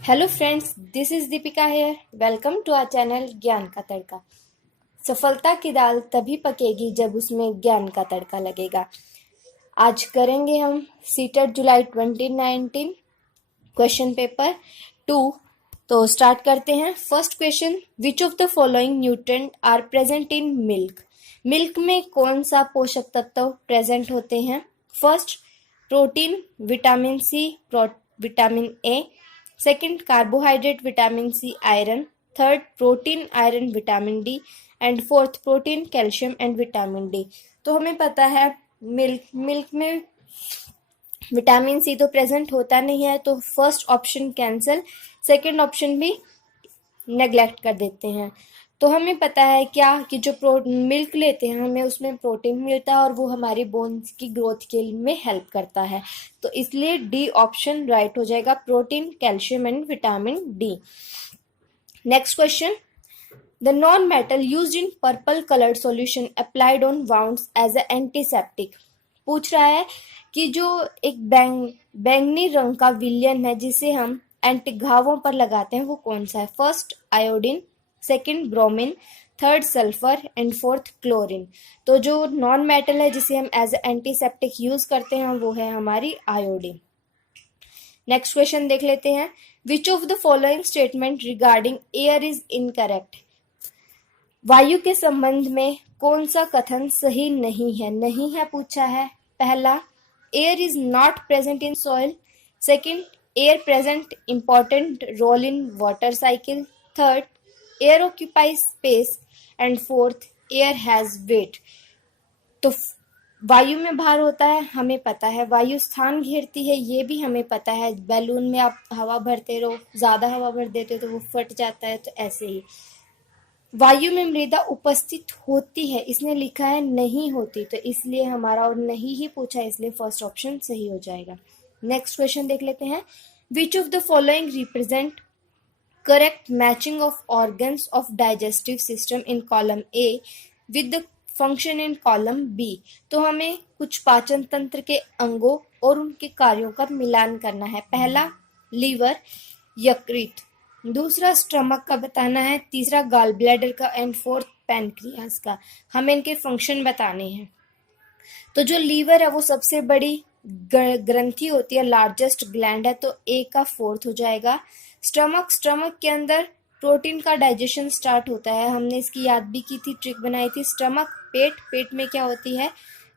Hello friends, this is Deepika here. Welcome to our channel Gyan ka तड़का। सफलता की दाल तभी पकेगी जब उसमें ज्ञान का तड़का लगेगा। आज करेंगे हम सीटेट जुलाई 2019 क्वेश्चन पेपर 2। तो स्टार्ट करते हैं। First question, which of the following nutrient are present in milk? Milk में कौन सा पोषक तत्व प्रेजेंट होते हैं? First, protein, vitamin C, vitamin A. Second, carbohydrate, vitamin C, iron. Third, protein, iron, vitamin D. And fourth, protein, calcium and vitamin D. तो हमें पता है मिल्क में विटामिन सी तो प्रेजेंट होता नहीं है, तो first option cancel, second option भी नेग्लेक्ट कर देते हैं। तो हमें पता है क्या कि जो मिल्क लेते हैं हमें उसमें प्रोटीन मिलता है और वो हमारी बोन्स की ग्रोथ के में हेल्प करता है। तो इसलिए डी ऑप्शन राइट हो जाएगा, protein, calcium and vitamin D. Next question, the non metal used in purple coloured solution applied on wounds as a antiseptic. पूछ रहा है कि जो एक बैंगनी रंग का विलयन है जिसे हम एंटी घावों पर लगाते हैं वो कौन सा है? First, iodine. Second, bromine. Third, sulphur and fourth, chlorine. तो जो नॉन मेटल है जिसे हम एज एंटीसेप्टिक यूज करते हैं वो है हमारी आयोडीन। नेक्स्ट क्वेश्चन देख लेते हैं। Which of the following statement regarding air is incorrect? वायु के संबंध में कौन सा कथन सही नहीं है? नहीं है पूछा है। पहला, air is not present in soil. Second, air present important role in water cycle. Third, air occupies space. And fourth, air has weight. तो वायु में भार होता है, हमें पता है। वायु स्थान घेरती है, ये भी हमें पता है। बैलून में आप हवा भरते रहो, ज्यादा हवा भर देते हो तो वो फट जाता है, तो ऐसे ही वायु में मृदा उपस्थित होती है, इसने लिखा है नहीं होती, तो इसलिए हमारा और नहीं ही पूछा, इसलिए फर्स्ट ऑप्शन सही हो जाएगा। नेक्स्ट क्वेश्चन देख लेते हैं। Which of the following represent correct matching of organs of digestive system in column A with the function in column B? तो हमें कुछ पाचन तंत्र के अंगों और उनके कार्यों का मिलान करना है। पहला, लीवर, यकृत। दूसरा, स्टमक का बताना है। तीसरा, गॉल ब्लैडर का। एंड फोर्थ, पैनक्रियास का। हमें इनके फंक्शन बताने हैं। तो जो लीवर है वो सबसे बड़ी ग्रंथि होती है, लार्जेस्ट ग्लैंड है, तो ए का फोर्थ हो जाएगा। स्टमक के अंदर प्रोटीन का डाइजेशन स्टार्ट होता है। हमने इसकी याद भी की थी, ट्रिक बनाई थी। स्टमक, पेट में क्या होती है?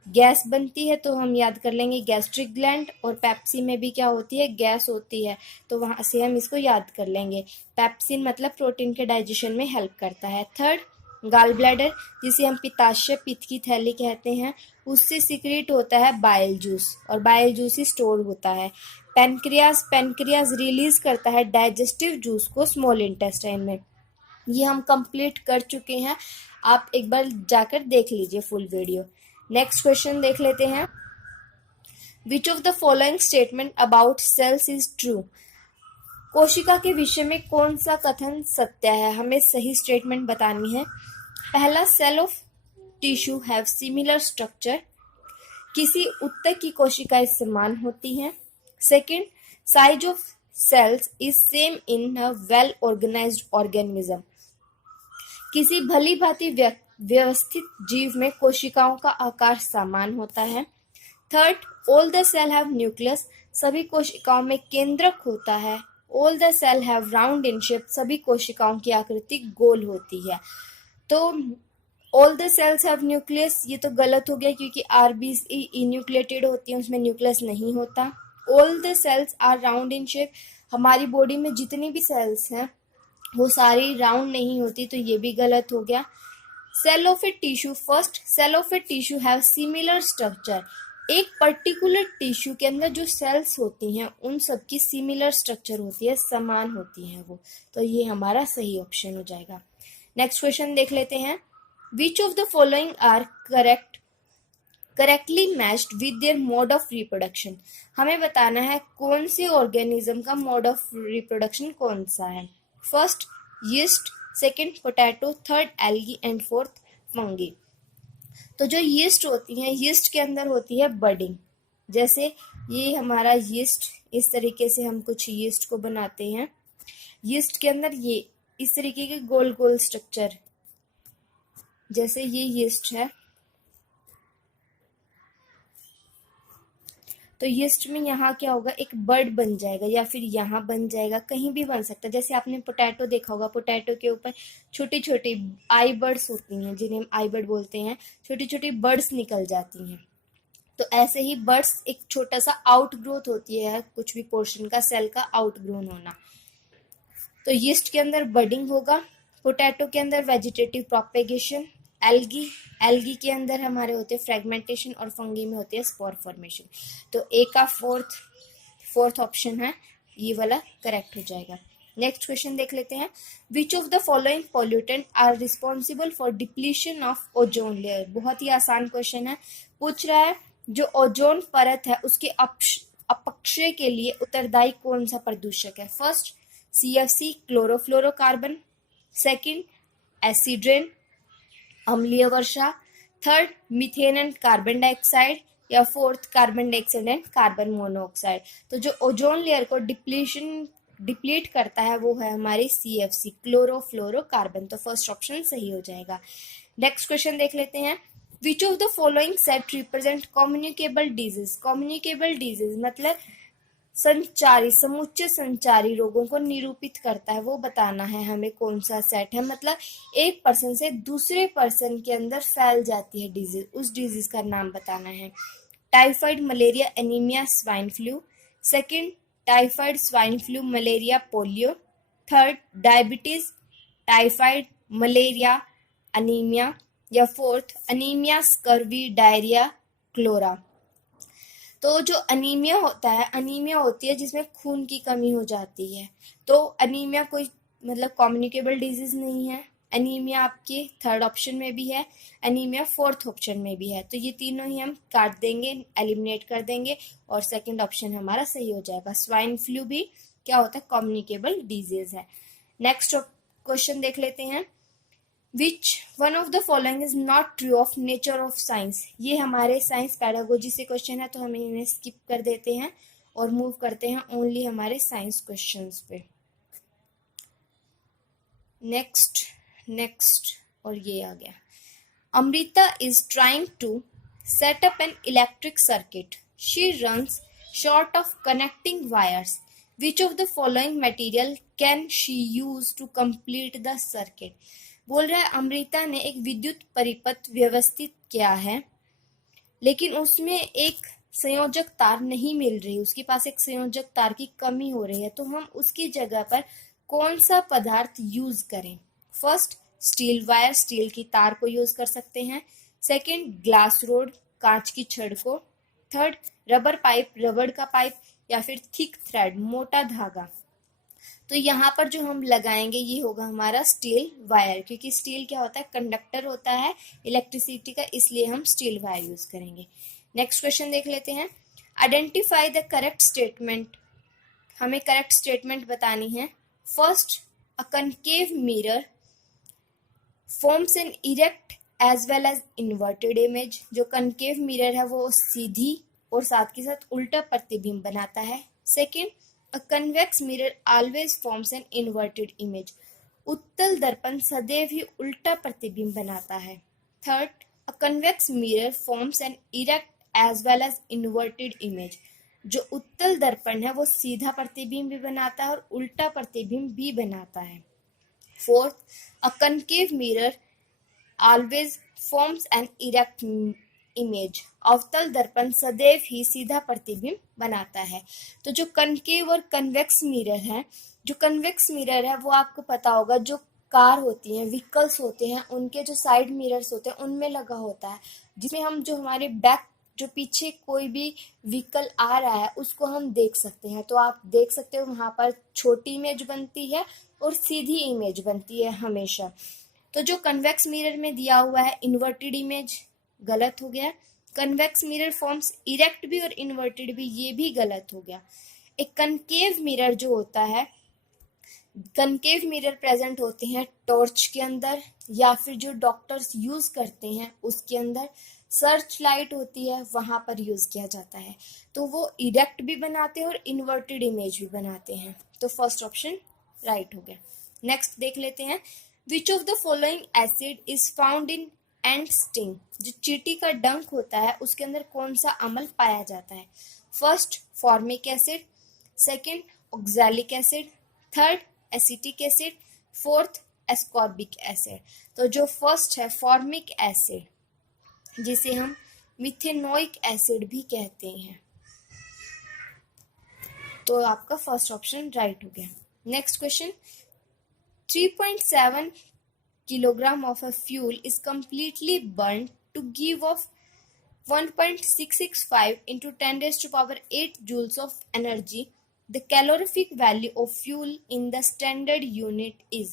गैस बनती है, तो हम याद कर लेंगे गैस्ट्रिक ग्लैंड। और पेप्सी में भी क्या होती है? गैस होती है, तो वहां से हम इसको याद कर लेंगे। पेप्सिन मतलब प्रोटीन के डाइजेशन में हेल्प करता है। थर्ड, गाल ब्लैडर, जिसे हम पित्ताशय, पित्त की थैली कहते हैं, उससे सिक्रीट होता है बाइल जूस, और बाइल जूस ही स्टोर होता है। पेनक्रियास रिलीज करता है डाइजेस्टिव जूस को स्मॉल इंटेस्टाइन में। ये हम कंप्लीट कर चुके हैं, आप एक बार जाकर देख लीजिए फुल वीडियो। नेक्स्ट क्वेश्चन देख लेते हैं। Which of the following statement about cells is true? कोशिका के विषय में कौन सा कथन सत्य है? हमें सही स्टेटमेंट बतानी है। पहला, cell of tissue have similar structure. किसी उत्तक की कोशिकाएं समान होती हैं। Second, size of cells is same in a well organised organism. किसी भली भांति व्यवस्थित जीव में कोशिकाओं का आकार समान होता है। Third, all the cell have nucleus. सभी कोशिकाओं में केंद्रक होता है। All the cell have round in shape. सभी कोशिकाओं की आकृति गोल होती है। तो all the cells have nucleus, ये तो गलत हो गया क्योंकि आरबीसी इन्यूक्लिएटेड होती है, उसमें न्यूक्लियस नहीं होता। All the cells are round in shape, हमारी बॉडी में जितनी भी सेल्स हैं वो सारी राउंड नहीं होती, तो ये भी गलत हो गया। Cell of a tissue, first, cell of a tissue have similar structure. एक पर्टिकुलर टिश्यू के अंदर जो सेल्स होती हैं उन सब की सिमिलर स्ट्रक्चर होती है, समान होती हैं वो, तो ये हमारा सही ऑप्शन हो जाएगा। नेक्स्ट क्वेश्चन देख लेते हैं। Which of the following are correctly matched with their mode of reproduction? हमें बताना है कौन से ऑर्गेनिज्म का मोड ऑफ रिप्रोडक्शन कौन सा है। First, yeast. Second, potato. Third, algae. And fourth, fungi. तो जो यीस्ट होती है, यीस्ट के अंदर होती है बडिंग। जैसे ये हमारा यीस्ट, इस तरीके से हम कुछ यीस्ट को बनाते हैं। यीस्ट के अंदर ये इस तरीके के गोल गोल स्ट्रक्चर, जैसे ये यीस्ट है, तो यीस्ट में यहाँ क्या होगा, एक बर्ड बन जाएगा या फिर यहाँ बन जाएगा, कहीं भी बन सकता है। जैसे आपने पोटैटो देखा होगा, पोटैटो के ऊपर छोटी छोटी आई बर्ड्स होती हैं, जिन्हें हम आई बर्ड बोलते हैं, छोटी छोटी बर्ड्स निकल जाती हैं। तो ऐसे ही बर्ड्स एक छोटा सा आउट ग्रोथ होती है, कुछ भी पोर्शन का, सेल का आउट ग्रोन होना। तो यीस्ट के अंदर बडिंग होगा, पोटैटो के अंदर वेजिटेटिव प्रोपेगेशन, एल्गी के अंदर हमारे होते हैं फ्रेगमेंटेशन, और फंगी में होते हैं स्पोर फॉर्मेशन। तो ए का फोर्थ ऑप्शन है, ये वाला करेक्ट हो जाएगा। नेक्स्ट क्वेश्चन देख लेते हैं। Which of the following pollutant are responsible for depletion of ozone layer. बहुत ही आसान क्वेश्चन है, पूछ रहा है जो ओजोन परत है उसके अपक्षय के लिए उत्तरदायी कौन सा प्रदूषक है। First CFC chlorofluorocarbon, second acid rain अम्लीय वर्षा, third methane and carbon dioxide, या fourth carbon dioxide and carbon monoxide. तो जो ओजोन लेयर को डिप्लीट करता है वो है हमारी CFC क्लोरोफ्लोरोकार्बन। तो फर्स्ट ऑप्शन सही हो जाएगा। नेक्स्ट क्वेश्चन देख लेते हैं। Which of the following set represent communicable disease. Communicable disease मतलब संचारी, समुच्चय संचारी रोगों को निरूपित करता है, वो बताना है हमें कौन सा सेट है। मतलब एक पर्सन से दूसरे पर्सन के अंदर फैल जाती है डिजीज, उस डिजीज का नाम बताना है। Typhoid, malaria, anaemia, swine flu. Second typhoid, swine flu, malaria, polio. Third diabetes, typhoid, malaria, anaemia, या फोर्थ अनीमिया, स्कर्वी, डायरिया, क्लोरा। तो जो अनीमिया होता है, अनीमिया होती है जिसमें खून की कमी हो जाती है। तो अनीमिया कोई मतलब कम्युनिकेबल डिजीज नहीं है। अनीमिया आपके थर्ड ऑप्शन में भी है, अनीमिया फोर्थ ऑप्शन में भी है। तो ये तीनों ही हम काट देंगे, एलिमिनेट कर देंगे, और सेकंड ऑप्शन हमारा सही हो जाएगा। स्वाइन फ्लू भी क्या होता है, कम्युनिकेबल डिजीज है। नेक्स्ट क्वेश्चन देख लेते हैं। Which one of the following is not true of nature of science। ये हमारे साइंस पैडागोजी से क्वेश्चन है, तो हम इन्हें स्किप कर देते हैं और मूव करते हैं ओनली हमारे साइंस क्वेश्चंस पे। नेक्स्ट और ये आ गया। Amrita is trying to set up an electric circuit. She runs short of connecting wires. Which of the following material can she use to complete the circuit? बोल रहा है अमृता ने एक विद्युत परिपथ व्यवस्थित किया है, लेकिन उसमें एक संयोजक तार नहीं मिल रही, उसके पास एक संयोजक तार की कमी हो रही है। तो हम उसकी जगह पर कौन सा पदार्थ यूज करें। फर्स्ट स्टील वायर, स्टील की तार को यूज कर सकते हैं। सेकंड ग्लास रोड, कांच की छड़ को। थर्ड रबर पाइप, रबड़ का पाइप, या फिर थिक थ्रेड, मोटा धागा। तो यहाँ पर जो हम लगाएंगे ये होगा हमारा स्टील वायर, क्योंकि स्टील क्या होता है, कंडक्टर होता है इलेक्ट्रिसिटी का, इसलिए हम स्टील वायर यूज करेंगे। नेक्स्ट क्वेश्चन देख लेते हैं। Identify the correct statement. हमें करेक्ट स्टेटमेंट बतानी है। First a concave mirror forms an erect as well as inverted image. जो कनकेव मिरर है वो सीधी और साथ के साथ उल्टा प्रतिबिंब बनाता है। Second a convex mirror always forms an inverted image. उत्तल दर्पण सदैव ही उल्टा प्रतिबिंब बनाता है। Third a convex mirror forms an erect as well as inverted image. जो उत्तल दर्पण है वो सीधा प्रतिबिंब भी बनाता है और उल्टा प्रतिबिंब भी बनाता है। Fourth a concave mirror always forms an erect image. अवतल दर्पण सदैव ही सीधा प्रतिबिंब बनाता है। तो जो कनकेव और कन्वेक्स मिरर है, जो कन्वेक्स मिरर है वो आपको पता होगा, जो कार होती हैं, व्हीकल्स होते हैं, उनके जो साइड मिरर्स होते हैं उनमें लगा होता है, जिसमें हम जो हमारे बैक, जो पीछे कोई भी व्हीकल आ रहा है उसको हम देख सकते हैं। तो आप देख सकते हो वहां पर छोटी इमेज बनती है और सीधी इमेज बनती है हमेशा। तो जो कन्वेक्स मिरर में दिया हुआ है इन्वर्टेड इमेज, गलत हो गया। कन्वेक्स मिरर फॉर्म्स इरेक्ट भी और इन्वर्टेड भी, ये भी गलत हो गया। एक कनकेव मिरर जो होता है, कनकेव मिरर प्रेजेंट होते हैं टॉर्च के अंदर, या फिर जो डॉक्टर्स यूज करते हैं उसके अंदर सर्च लाइट होती है, वहां पर यूज किया जाता है। तो वो इरेक्ट भी बनाते हैं और इन्वर्टेड इमेज भी बनाते हैं। तो फर्स्ट ऑप्शन राइट हो गया। नेक्स्ट देख लेते हैं, which of the following acid is found in ant sting. जो चींटी का डंक होता है उसके अंदर कौन सा अम्ल पाया जाता है? First formic acid, second oxalic acid, third acetic acid, fourth ascorbic acid. तो जो फर्स्ट है फॉर्मिक एसिड, जिसे हम मिथेनोइक एसिड भी कहते हैं, तो आपका फर्स्ट ऑप्शन राइट हो गया। Next question, 3.7 kilogram of a fuel is completely burned to give off 1.665 into 10 raised to power 8 joules of energy. The calorific value of fuel in the standard unit is।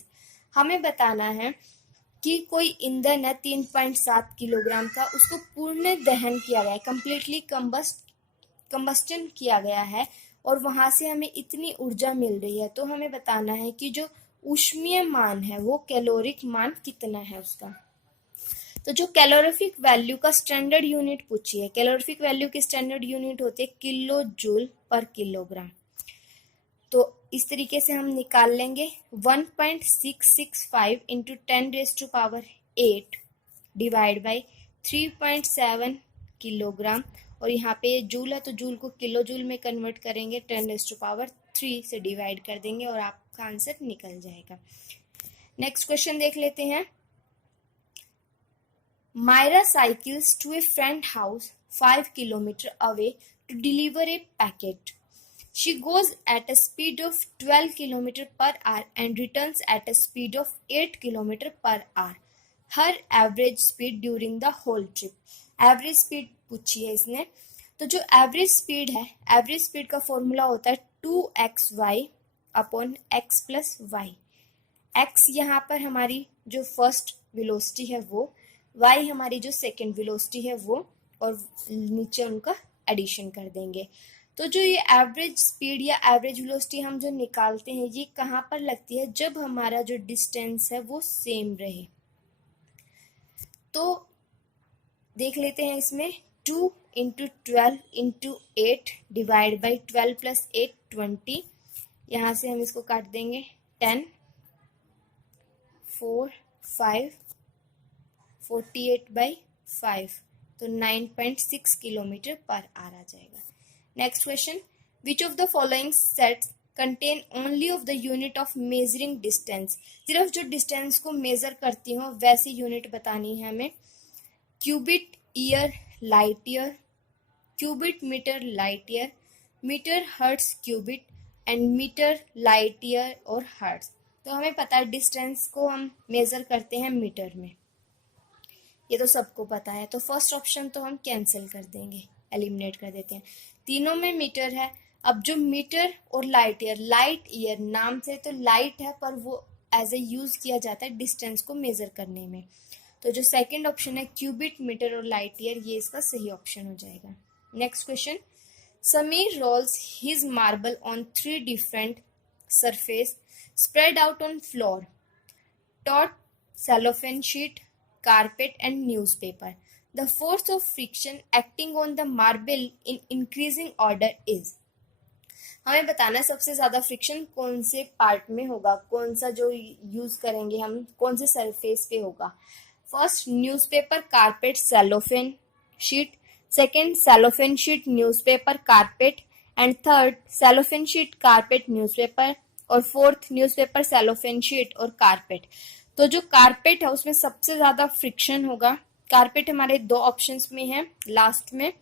हमें बताना है कि कोई ईंधन है 3.7 kilogram का, उसको पूर्ण दहन किया गया है, कंप्लीटली कंबस्टन किया गया है और वहां से हमें इतनी ऊर्जा मिल रही है। तो हमें बताना है कि जो ऊष्मीय मान है वो कैलोरिक मान कितना है उसका। तो जो कैलोरीफिक वैल्यू का स्टैंडर्ड यूनिट पूछी है, कैलोरीफिक वैल्यू की स्टैंडर्ड यूनिट होती है किलो जूल पर किलोग्राम। तो इस तरीके से हम निकाल लेंगे 1.665 into 10 raise to power 8 divide by 3.7 kilogram, और यहाँ पे जूल है तो जूल को किलो जूल में कन्वर्ट करेंगे, 10 रेज टू पावर 3 से डिवाइड कर देंगे और आपका आंसर निकल जाएगा। नेक्स्ट क्वेश्चन देख लेते हैं, Myra cycles to a friend house 5 kilometers away to deliver a packet. She goes at a speed of 12 kilometers per hour and returns at a speed of 8 kilometers per hour. Her average speed during the whole trip. Average speed पूछी है इसने। तो जो average speed है, average speed का formula होता है 2xy upon x plus y. x यहाँ पर हमारी जो फर्स्ट वेलोसिटी है वो, y हमारी जो सेकेंड वेलोसिटी है वो, और नीचे उनका एडिशन कर देंगे। तो जो ये एवरेज स्पीड या एवरेज वेलोसिटी हम जो निकालते हैं ये कहाँ पर लगती है? जब हमारा जो डिस्टेंस है वो सेम रहे। तो देख लेते हैं इसमें 2 into 12 into 8 divide by 12 plus 8 20। यहाँ से हम इसको काट देंगे 10 4 5 48 बाई 5, तो 9.6 किलोमीटर पर आवर आ जाएगा। Next question, which of the following sets contain only of the unit of measuring distance. सिर्फ जो डिस्टेंस को मेजर करती हो वैसी यूनिट बतानी है हमें। Cubit year light year, cubit metre light year, metre hertz cubit and metre light year और हर्ट्स। तो हमें पता है डिस्टेंस को हम मेजर करते हैं मीटर में, ये तो सबको पता है। तो फर्स्ट ऑप्शन तो हम कैंसिल कर देंगे, एलिमिनेट कर देते हैं। तीनों में मीटर है। अब जो मीटर और लाइट ईयर नाम से तो लाइट है पर वो एज ए यूज किया जाता है डिस्टेंस को मेजर करने में। तो जो सेकंड ऑप्शन है क्यूबिट मीटर और लाइट ईयर, ये इसका सही ऑप्शन हो जाएगा। Next question, Sameer rolls his marble on 3 different surface spread out on floor, taut, cellophane sheet, carpet and newspaper. The force of friction acting on the marble in increasing order is। हमें बताना है सबसे ज्यादा friction कौन से part में होगा, कौन सा जो यूज करेंगे हम, कौन से सरफेस पे होगा। First newspaper, carpet, cellophane sheet, second cellophane sheet, newspaper, carpet, and third cellophane sheet, carpet, newspaper, और फोर्थ न्यूज़पेपर, सेलोफेन शीट और कारपेट। तो जो कारपेट है उसमें सबसे ज्यादा फ्रिक्शन होगा। कारपेट हमारे 2 ऑप्शंस में है, लास्ट में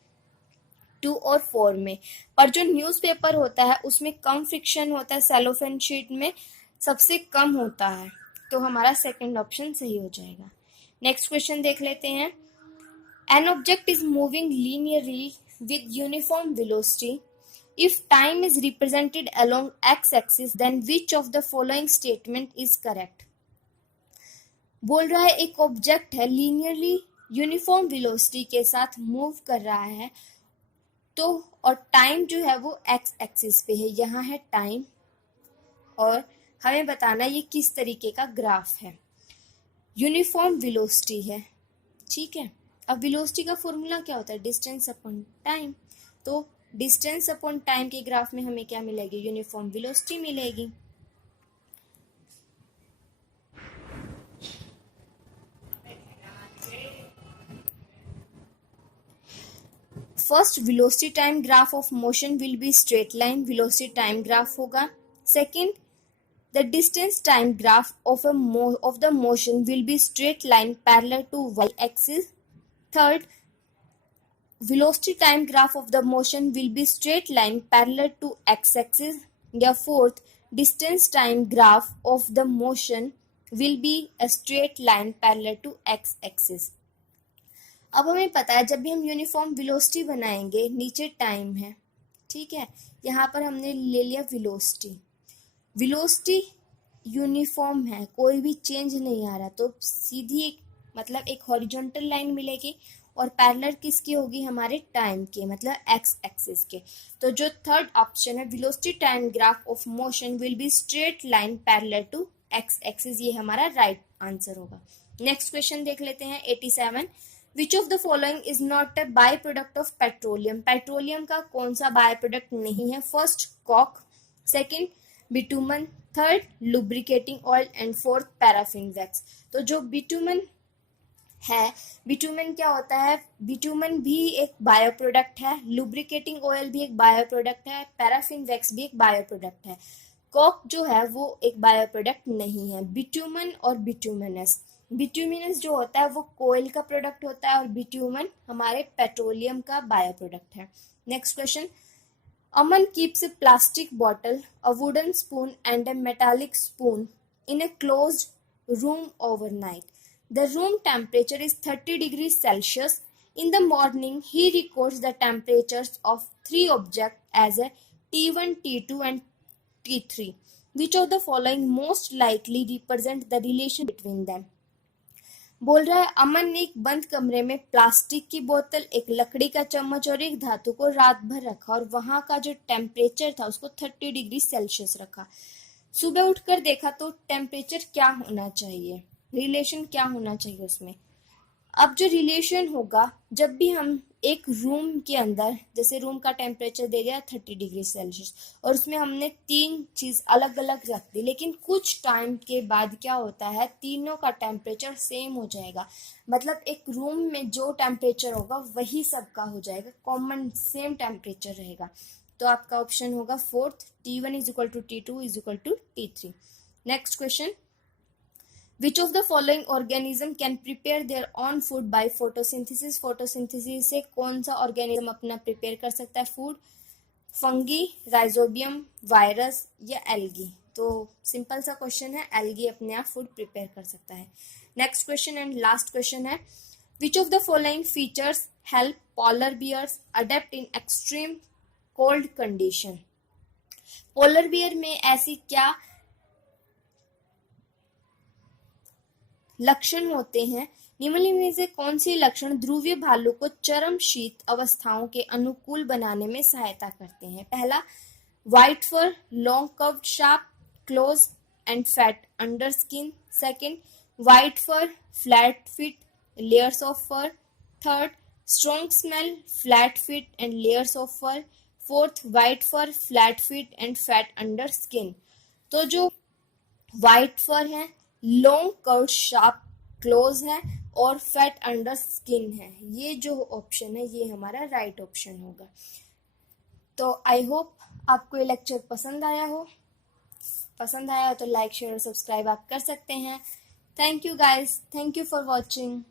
2 और 4 में। पर जो न्यूज़पेपर होता है उसमें कम फ्रिक्शन होता है, सेलोफेन शीट में सबसे कम होता है। तो हमारा सेकंड ऑप्शन सही हो जाएगा। नेक्स्ट क्वेश्चन देख लेते हैं, an object is moving linearly with uniform velocity if time is represented along x axis then which of the following statement is correct. बोल रहा है एक ऑब्जेक्ट है लीनियरली यूनिफॉर्म वेलोसिटी के साथ मूव कर रहा है, तो और टाइम जो है वो एक्स एक्सिस पे है, यहाँ है टाइम, और हमें बताना ये किस तरीके का ग्राफ है। यूनिफॉर्म वेलोसिटी है, ठीक है। अब वेलोसिटी का फॉर्मूला क्या होता है? Distance upon time. तो डिस्टेंस अपॉन टाइम के ग्राफ में हमें क्या मिलेगी? यूनिफॉर्म वेलोसिटी मिलेगी। First velocity time graph of motion will be straight line, velocity time graph होगा. Second, the distance time graph of the motion will be straight line parallel to y-axis. Third, velocity time graph of the motion will be straight line parallel to x-axis. या fourth, distance time graph of the motion will be a straight line parallel to x-axis. अब हमें पता है जब भी हम uniform velocity बनाएंगे, नीचे टाइम है, ठीक है, यहाँ पर हमने ले लिया वेलोसिटी. वेलोसिटी यूनिफॉर्म है, कोई भी चेंज नहीं आ रहा, तो सीधी एक मतलब एक हॉरिजॉन्टल लाइन मिलेगी और पैरेलल किसकी होगी, हमारे टाइम के, मतलब एक्स एक्सिस के. तो जो थर्ड ऑप्शन है velocity time graph of motion will be straight line parallel to x axis, ये हमारा राइट आंसर होगा. नेक्स्ट क्वेश्चन देख लेते हैं 87. Which of the following is not a by product of petroleum. पेट्रोलियम का कौन सा बाय प्रोडक्ट नहीं है. First, coke. Second, bitumen. Third, lubricating oil. And fourth, paraffin wax. तो जो बिटुमन है, बिटुमन क्या होता है, बिटुमन भी एक बायो प्रोडक्ट है, लुब्रिकेटिंग ऑयल भी एक बायो प्रोडक्ट है, पैराफिन वैक्स भी एक बायो प्रोडक्ट है. कॉक जो है वो एक बायो प्रोडक्ट नहीं है. बिटुमन और बिटुमिनस, बिटुमिनस जो होता है वो कोयल का प्रोडक्ट होता है और बिटुमन हमारे पेट्रोलियम का बायो प्रोडक्ट है. Next question. Aman keeps a plastic bottle, a wooden spoon and a metallic spoon in a closed room overnight. The room temperature is 30 degrees Celsius. In the morning, he records the temperatures of three objects as a T1, T2 and T3. Which of the following most likely represent the relation between them? बोल रहा है अमन ने एक बंद कमरे में plastic की बोतल, एक लकड़ी का चम्मच और एक धातु को रात भर रखा और वहां का जो टेम्परेचर था उसको 30 डिग्री सेल्सियस रखा. सुबह उठकर देखा तो टेम्परेचर क्या होना चाहिए, रिलेशन क्या होना चाहिए उसमें. अब जो रिलेशन होगा, जब भी हम एक रूम के अंदर, जैसे रूम का टेम्परेचर दे दिया 30 डिग्री सेल्सियस और उसमें हमने तीन चीज अलग अलग रख दी, लेकिन कुछ टाइम के बाद क्या होता है, तीनों का टेम्परेचर सेम हो जाएगा. मतलब एक रूम में जो टेम्परेचर होगा वही सबका हो जाएगा, कॉमन सेम टेम्परेचर रहेगा. तो आपका ऑप्शन होगा fourth, T1 is equal to T2 is equal to T3. Next question. Which of the following organism can prepare their own food by photosynthesis? photosynthesis से कौन सा organism अपना prepare कर सकता है food? फंगी, राइजोबियम, वायरस या algae. तो simple सा क्वेश्चन है, एल्गी अपने आप फूड प्रिपेयर कर सकता है. Next question and last question है. Which of the following features help polar bears adapt in extreme cold condition. Polar bear में ऐसी क्या लक्षण होते हैं, निम्नलिखित में से कौन सी लक्षण ध्रुवीय भालू को चरम शीत अवस्थाओं के अनुकूल बनाने में सहायता करते हैं. पहला, white fur, long curved sharp claws and fat under skin. Second, white fur, flat feet, layers of fur. Third, strong smell, flat feet and layers of fur. Fourth, white fur, flat feet and fat under skin. तो जो white फर है, long curved sharp close है और fat under skin है, ये जो option है ये हमारा राइट ऑप्शन होगा. तो आई होप आपको ये लेक्चर पसंद आया हो. तो लाइक शेयर और सब्सक्राइब आप कर सकते हैं. Thank you guys, thank you for watching.